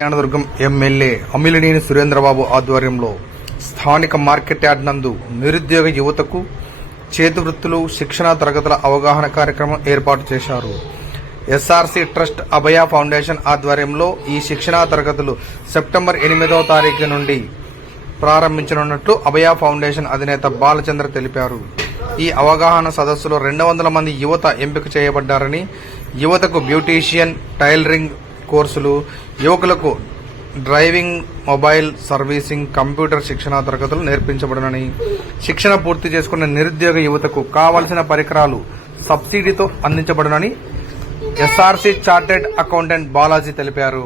Kalyandurg MLA Ammilineni Surendra Babu ఆధ్వర్యంలో స్థానిక market yard నందు నిరుద్యోగ యువతకు చేతి వృత్తులు శిక్షణా తరగతుల అవగాహన కార్యక్రమం ఏర్పాటు చేశారు. ఎస్ఆర్సీ ట్రస్ట్ అభయ ఫౌండేషన్ ఆధ్వర్యంలో ఈ శిక్షణా తరగతులు సెప్టెంబర్ ఎనిమిదవ తారీఖు నుండి ప్రారంభించనున్నట్లు అభయ ఫౌండేషన్ అధినేత బాలచంద్ర తెలిపారు. ఈ అవగాహన సదస్సులో రెండు వందల మంది యువత ఎంపిక చేయబడ్డారని యువతకు బ్యూటీషియన్ టైలరింగ్ కోర్సులు యువకులకు డ్రైవింగ్ మొబైల్ సర్వీసింగ్ కంప్యూటర్ శిక్షణ తరగతులు నేర్పించబడునని శిక్షణ పూర్తి చేసుకున్న నిరుద్యోగ యువతకు కావలసిన పరికరాలు సబ్సిడీతో అందించబడునని ఎస్ఆర్సీ చార్టెడ్ అకౌంటెంట్ బాలాజీ తెలిపారు.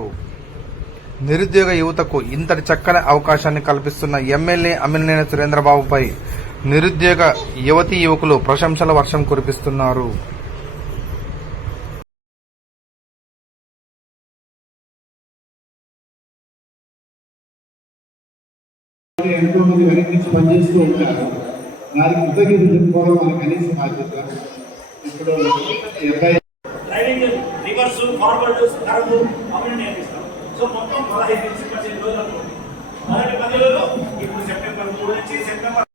నిరుద్యోగ యువతకు ఇంతటి చక్కని అవకాశాన్ని కల్పిస్తున్న ఎమ్మెల్యే అమ్మినేని సురేంద్రబాబుపై నిరుద్యోగ యువతీ యువకులు ప్రశంసల వర్షం కురిపిస్తున్నారు. ఎంతో మంది వెనక్కి నుంచి పనిచేస్తూ ఉంటారు. వారికి కృతజ్ఞత చెప్పుకోవడం మన కనీస బాధ్యత. ఇప్పుడు ఈ అబ్బాయి డ్రైవింగ్ రివర్స్ ఫార్వర్డ్ కర్వ్ అవన్నీ నేర్పిస్తాం సో మొత్తం పదహైదు నుంచి పదిహేను రోజులు అనుకోండి మొదటి పది రోజులు ఇప్పుడు సెప్టెంబర్ మూడు నుంచి సెప్టెంబర్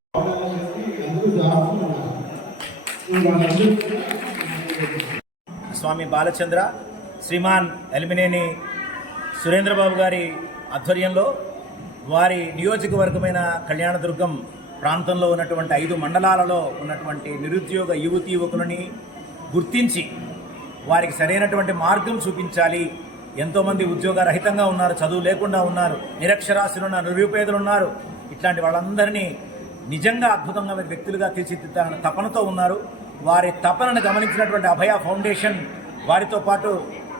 అందరూ జాబ్స్ ఉన్నారు ఈ వాళ్ళందరూ స్వామి బాలచంద్ర శ్రీమాన్ ఎలిమినేని సురేంద్రబాబు గారి ఆధ్వర్యంలో వారి నియోజకవర్గమైన కళ్యాణదుర్గం ప్రాంతంలో ఉన్నటువంటి ఐదు మండలాలలో ఉన్నటువంటి నిరుద్యోగ యువతి యువకులని గుర్తించి వారికి సరైనటువంటి మార్గం చూపించాలి. ఎంతోమంది ఉద్యోగ రహితంగా ఉన్నారు చదువు లేకుండా ఉన్నారు నిరక్షరాస్యులు ఉన్నారు నిరుపేదలు ఉన్నారు ఇట్లాంటి వాళ్ళందరినీ నిజంగా అద్భుతంగా మీరు వ్యక్తులుగా తీర్చిదిద్దాలన్న తపనతో ఉన్నారు. వారి తపనను గమనించినటువంటి అభయ ఫౌండేషన్ వారితో పాటు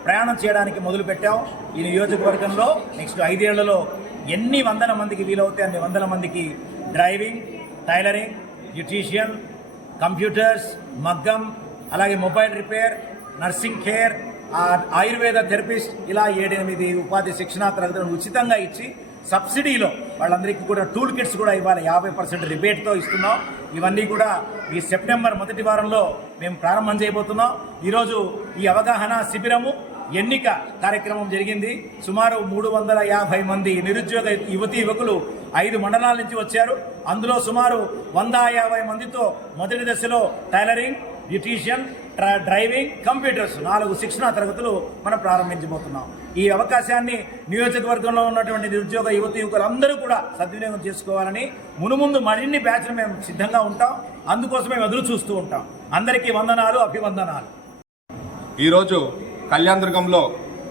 ప్రయాణం చేయడానికి మొదలుపెట్టాం. ఈ నియోజకవర్గంలో నెక్స్ట్ ఐదేళ్ళలో ఎన్ని వందల మందికి వీలవుతాయి అన్ని వందల మందికి డ్రైవింగ్ టైలరింగ్ న్యూట్రిషియన్ కంప్యూటర్స్ మగ్గం అలాగే mobile repair nursing care Ayurveda therapist ఇలా ఏడెనిమిది ఉపాధి శిక్షణా తరగతులను ఉచితంగా ఇచ్చి సబ్సిడీలో వాళ్ళందరికీ కూడా టూల్ కిట్స్ కూడా ఇవ్వాలి. యాభై పర్సెంట్ రిబేట్తో ఇస్తున్నాం. ఇవన్నీ కూడా ఈ సెప్టెంబర్ మొదటి వారంలో మేము ప్రారంభం చేయబోతున్నాం. ఈరోజు ఈ అవగాహన శిబిరము ఎన్నిక కార్యక్రమం జరిగింది. సుమారు మూడు వందల యాభై మంది నిరుద్యోగ యువతి యువకులు ఐదు మండలాల నుంచి వచ్చారు. అందులో సుమారు వంద యాభై మందితో మొదటి దశలో టైలరింగ్ బ్యూటీషియన్ డ్రైవింగ్ కంప్యూటర్స్ నాలుగు శిక్షణా తరగతులు మనం ప్రారంభించబోతున్నాం. ఈ అవకాశాన్ని నియోజకవర్గంలో ఉన్నటువంటి నిరుద్యోగ యువతి యువకులందరూ కూడా సద్వినియోగం చేసుకోవాలని మునుముందు మరిన్ని బ్యాచ్లు మేము సిద్ధంగా ఉంటాం. అందుకోసమే ఎదురు చూస్తూ ఉంటాం. అందరికీ వందనాలు అభివందనాలు. ఈరోజు కళ్యాణదుర్గంలో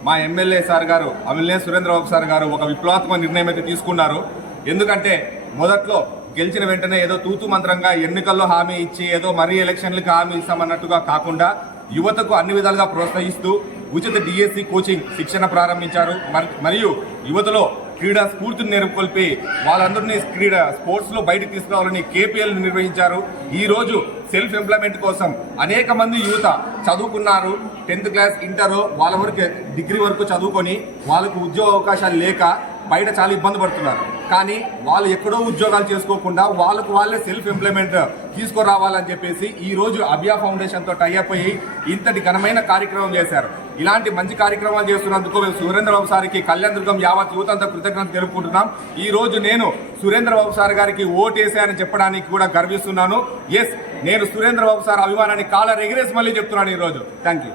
మా ఎమ్మెల్యే సార్ గారు అమిలే సురేంద్రబాబు సార్ గారు ఒక విప్లవాత్మక నిర్ణయం అయితే తీసుకున్నారు. ఎందుకంటే మొదట్లో గెలిచిన వెంటనే ఏదో తూతు మంత్రంగా ఎన్నికల్లో హామీ ఇచ్చి ఏదో మరీ ఎలక్షన్లకు హామీ ఇస్తామన్నట్టుగా కాకుండా యువతకు అన్ని విధాలుగా ప్రోత్సహిస్తూ ఉచిత డిఎస్సి కోచింగ్ శిక్షణ ప్రారంభించారు. మరియు యువతలో క్రీడా స్ఫూర్తిని నెరకొల్పి వాళ్ళందరినీ క్రీడా స్పోర్ట్స్లో బయటకు తీసుకురావాలని కేపీఎల్ నిర్వహించారు. ఈ రోజు సెల్ఫ్ ఎంప్లాయ్మెంట్ కోసం అనేక మంది యువత చదువుకున్నారు. టెన్త్ క్లాస్ ఇంటర్ వాళ్ళ వరకు డిగ్రీ వరకు చదువుకొని వాళ్ళకు ఉద్యోగ అవకాశాలు లేక బయట చాలా ఇబ్బంది పడుతున్నారు. కానీ వాళ్ళు ఎక్కడో ఉద్యోగాలు చేసుకోకుండా వాళ్ళకు వాళ్ళే సెల్ఫ్ ఎంప్లాయ్మెంట్ తీసుకురావాలని చెప్పేసి ఈ రోజు అభియా ఫౌండేషన్తో టైఅప్ అయ్యి ఇంతటి ఘనమైన కార్యక్రమం చేశారు. ఇలాంటి మంచి కార్యక్రమాలు చేస్తున్నందుకు మేము సురేంద్రబాబు సార్కి కళ్యాణ దుర్గం యావత్ యువత అంతా కృతజ్ఞత తెలుపుకుంటున్నాం. ఈ రోజు నేను సురేంద్రబాబు సార్ గారికి ఓటేసాయని చెప్పడానికి కూడా గర్విస్తున్నాను. ఎస్ నేను సురేంద్రబాబు సార్ అభిమానాన్ని కాలర్ ఎగిరేసి మళ్ళీ చెప్తున్నాను ఈ రోజు. Thank you